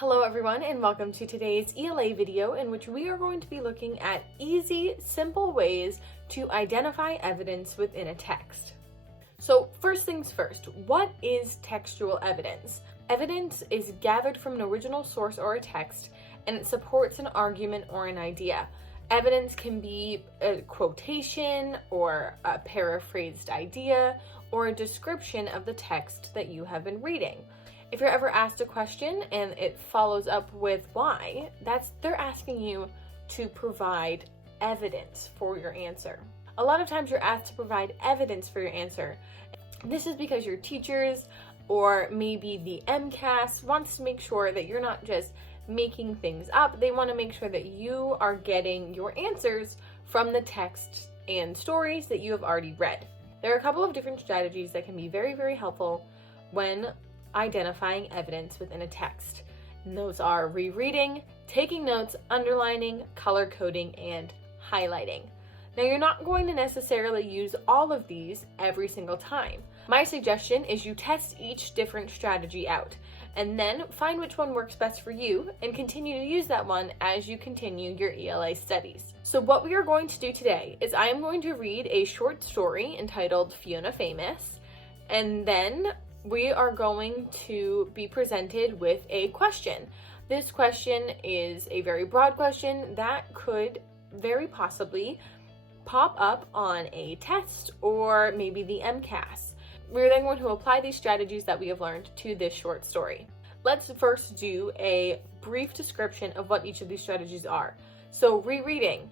Hello everyone and welcome to today's ELA video in which we are going to be looking at easy, simple ways to identify evidence within a text. So first things first, what is textual evidence? Evidence is gathered from an original source or a text and it supports an argument or an idea. Evidence can be a quotation or a paraphrased idea or a description of the text that you have been reading. If you're ever asked a question and it follows up with why, they're asking you to provide evidence for your answer. A lot of times you're asked to provide evidence for your answer. This is because your teachers or maybe the MCAS wants to make sure that you're not just making things up. They want to make sure that you are getting your answers from the text and stories that you have already read. There are a couple of different strategies that can be very, very helpful when identifying evidence within a text. And those are rereading, taking notes, underlining, color coding, and highlighting. Now, you're not going to necessarily use all of these every single time. My suggestion is you test each different strategy out and then find which one works best for you and continue to use that one as you continue your ELA studies. So what we are going to do today is I am going to read a short story entitled Fiona Famous, and then we are going to be presented with a question. This question is a very broad question that could very possibly pop up on a test or maybe the MCAS. We're then going to apply these strategies that we have learned to this short story. Let's first do a brief description of what each of these strategies are. So rereading,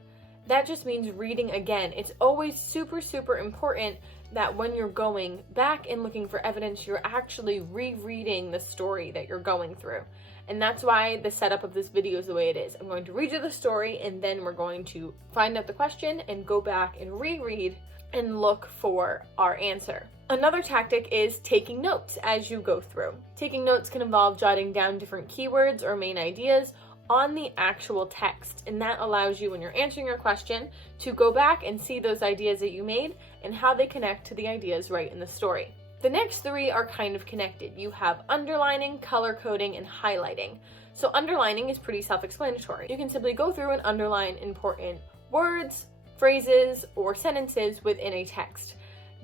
that just means reading again. It's always super, super important that when you're going back and looking for evidence, you're actually rereading the story that you're going through. And that's why the setup of this video is the way it is. I'm going to read you the story and then we're going to find out the question and go back and reread and look for our answer. Another tactic is taking notes as you go through. Taking notes can involve jotting down different keywords or main ideas on the actual text, and that allows you, when you're answering your question, to go back and see those ideas that you made and how they connect to the ideas right in the story. The next three are kind of connected. You have underlining, color coding, and highlighting. So underlining is pretty self-explanatory. You can simply go through and underline important words, phrases, or sentences within a text.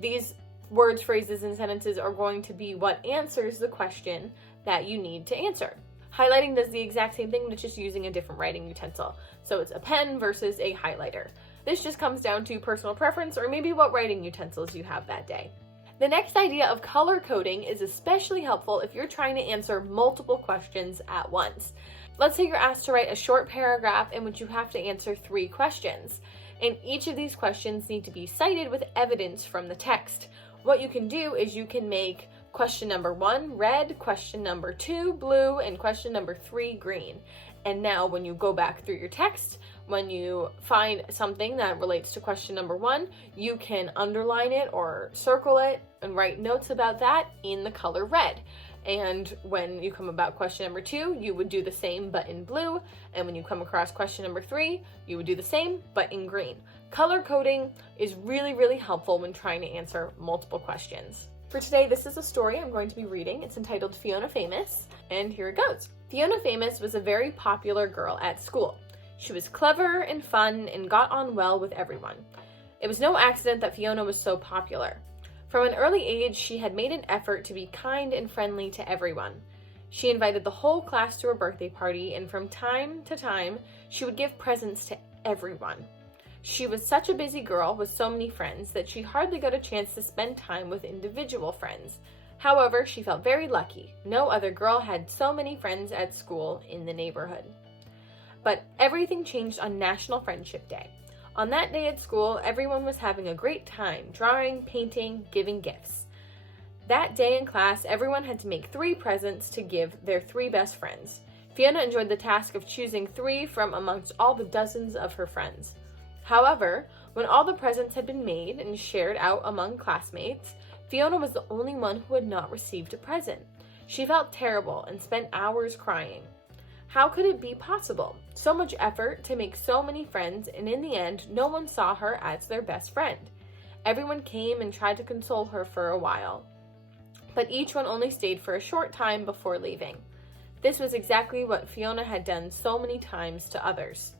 These words, phrases, and sentences are going to be what answers the question that you need to answer. Highlighting does the exact same thing, but it's just using a different writing utensil. So it's a pen versus a highlighter. This just comes down to personal preference or maybe what writing utensils you have that day. The next idea of color coding is especially helpful if you're trying to answer multiple questions at once. Let's say you're asked to write a short paragraph in which you have to answer 3 questions. And each of these questions need to be cited with evidence from the text. What you can do is you can make question number 1 red, question number 2 blue, and question number 3 green. And now when you go back through your text, when you find something that relates to question number 1, you can underline it or circle it and write notes about that in the color red. And when you come about question number 2, you would do the same but in blue. And when you come across question number 3, you would do the same but in green. Color coding is really, really helpful when trying to answer multiple questions. For today, this is a story I'm going to be reading. It's entitled Fiona Famous, and here it goes. Fiona Famous was a very popular girl at school. She was clever and fun and got on well with everyone. It was no accident that Fiona was so popular. From an early age, she had made an effort to be kind and friendly to everyone. She invited the whole class to her birthday party, and from time to time, she would give presents to everyone. She was such a busy girl with so many friends that she hardly got a chance to spend time with individual friends. However, she felt very lucky. No other girl had so many friends at school in the neighborhood. But everything changed on National Friendship Day. On that day at school, everyone was having a great time, drawing, painting, giving gifts. That day in class, everyone had to make 3 presents to give their 3 best friends. Fiona enjoyed the task of choosing 3 from amongst all the dozens of her friends. However, when all the presents had been made and shared out among classmates, Fiona was the only one who had not received a present. She felt terrible and spent hours crying. How could it be possible? So much effort to make so many friends, and in the end, no one saw her as their best friend. Everyone came and tried to console her for a while, but each one only stayed for a short time before leaving. This was exactly what Fiona had done so many times to others.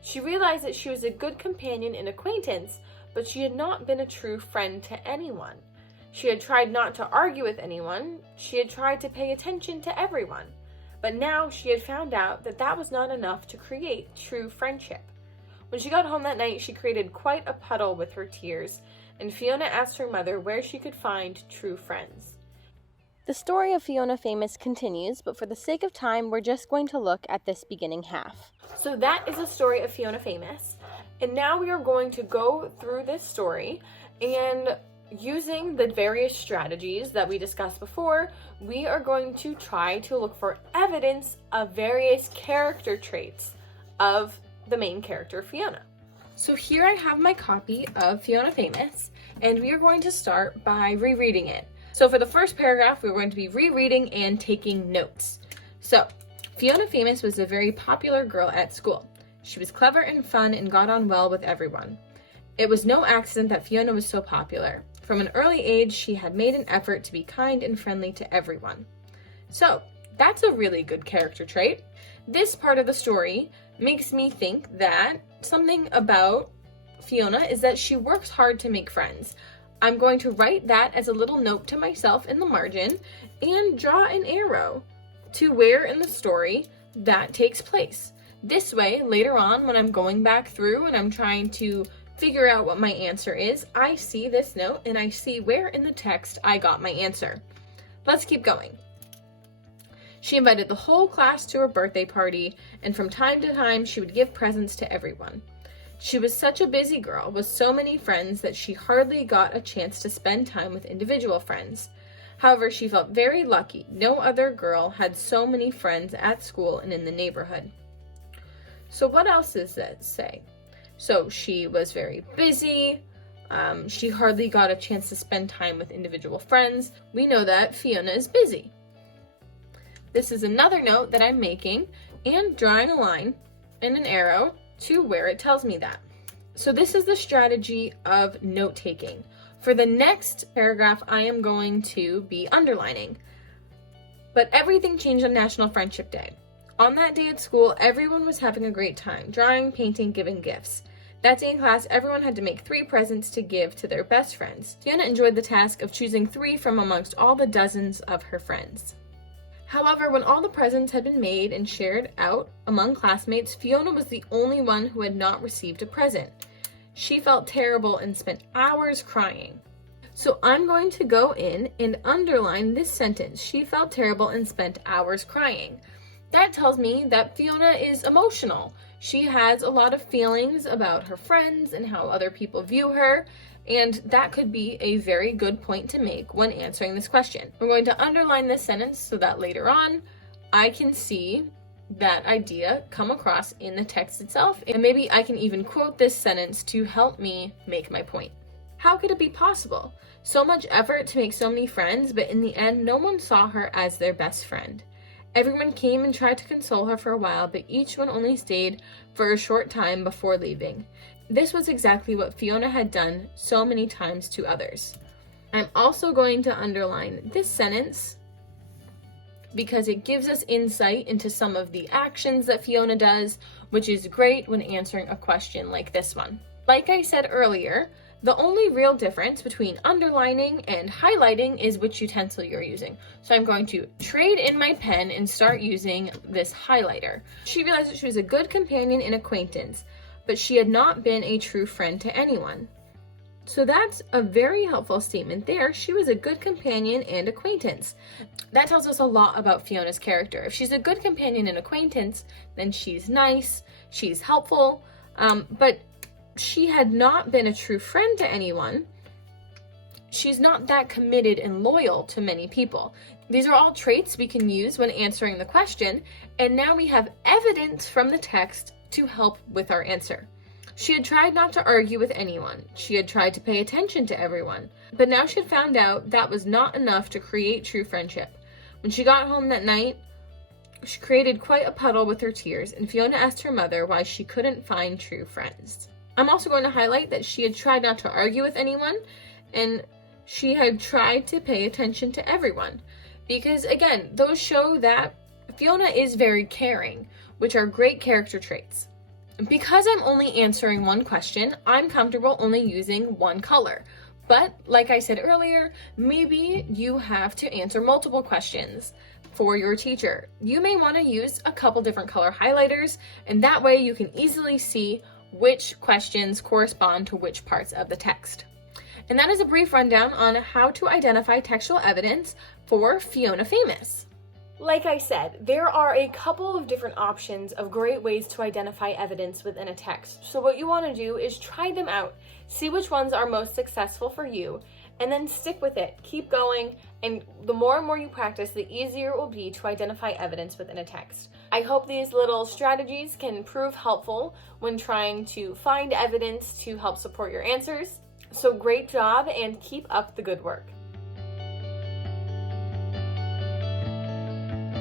She realized that she was a good companion and acquaintance, but she had not been a true friend to anyone. She had tried not to argue with anyone. She had tried to pay attention to everyone. But now she had found out that that was not enough to create true friendship. When she got home that night, she created quite a puddle with her tears, and Fiona asked her mother where she could find true friends. The story of Fiona Famous continues, but for the sake of time, we're just going to look at this beginning half. So that is the story of Fiona Famous, and now we are going to go through this story, and using the various strategies that we discussed before, we are going to try to look for evidence of various character traits of the main character, Fiona. So here I have my copy of Fiona Famous, and we are going to start by rereading it. So for the first paragraph, we're going to be rereading and taking notes. So, Fiona Famous was a very popular girl at school. She was clever and fun and got on well with everyone. It was no accident that Fiona was so popular. From an early age, she had made an effort to be kind and friendly to everyone. So, that's a really good character trait. This part of the story makes me think that something about Fiona is that she works hard to make friends. I'm going to write that as a little note to myself in the margin and draw an arrow to where in the story that takes place. This way, later on, when I'm going back through and I'm trying to figure out what my answer is, I see this note and I see where in the text I got my answer. Let's keep going. She invited the whole class to her birthday party, and from time to time she would give presents to everyone. She was such a busy girl with so many friends that she hardly got a chance to spend time with individual friends. However, she felt very lucky. No other girl had so many friends at school and in the neighborhood. So what else does that say? So she was very busy. She hardly got a chance to spend time with individual friends. We know that Fiona is busy. This is another note that I'm making and drawing a line and an arrow to where it tells me that. So this is the strategy of note-taking. For the next paragraph, I am going to be underlining. But everything changed on National Friendship Day. On that day at school, everyone was having a great time, drawing, painting, giving gifts. That day in class, everyone had to make 3 presents to give to their best friends. Fiona enjoyed the task of choosing 3 from amongst all the dozens of her friends. However, when all the presents had been made and shared out among classmates, Fiona was the only one who had not received a present. She felt terrible and spent hours crying. So I'm going to go in and underline this sentence. She felt terrible and spent hours crying. That tells me that Fiona is emotional. She has a lot of feelings about her friends and how other people view her, and that could be a very good point to make when answering this question. We're going to underline this sentence so that later on I can see that idea come across in the text itself, and maybe I can even quote this sentence to help me make my point. How could it be possible? So much effort to make so many friends, but in the end, no one saw her as their best friend. Everyone came and tried to console her for a while, but each one only stayed for a short time before leaving. This was exactly what Fiona had done so many times to others. I'm also going to underline this sentence because it gives us insight into some of the actions that Fiona does, which is great when answering a question like this one. Like I said earlier, the only real difference between underlining and highlighting is which utensil you're using. So I'm going to trade in my pen and start using this highlighter. She realized that she was a good companion and acquaintance, but she had not been a true friend to anyone. So that's a very helpful statement there. She was a good companion and acquaintance. That tells us a lot about Fiona's character. If she's a good companion and acquaintance, then she's nice, she's helpful, but she had not been a true friend to anyone. She's not that committed and loyal to many people. These are all traits we can use when answering the question, and now we have evidence from the text to help with our answer. She had tried not to argue with anyone. She had tried to pay attention to everyone. But now she had found out that was not enough to create true friendship. When she got home that night, she created quite a puddle with her tears, and Fiona asked her mother why she couldn't find true friends. I'm also going to highlight that she had tried not to argue with anyone, and she had tried to pay attention to everyone. Because again, those show that Fiona is very caring, which are great character traits. Because I'm only answering one question, I'm comfortable only using one color. But like I said earlier, maybe you have to answer multiple questions for your teacher. You may want to use a couple different color highlighters, and that way you can easily see which questions correspond to which parts of the text. And that is a brief rundown on how to identify textual evidence for Fiona Famous. Like I said, there are a couple of different options of great ways to identify evidence within a text. So what you want to do is try them out, see which ones are most successful for you, and then stick with it. Keep going, and the more and more you practice, the easier it will be to identify evidence within a text. I hope these little strategies can prove helpful when trying to find evidence to help support your answers. So great job, and keep up the good work.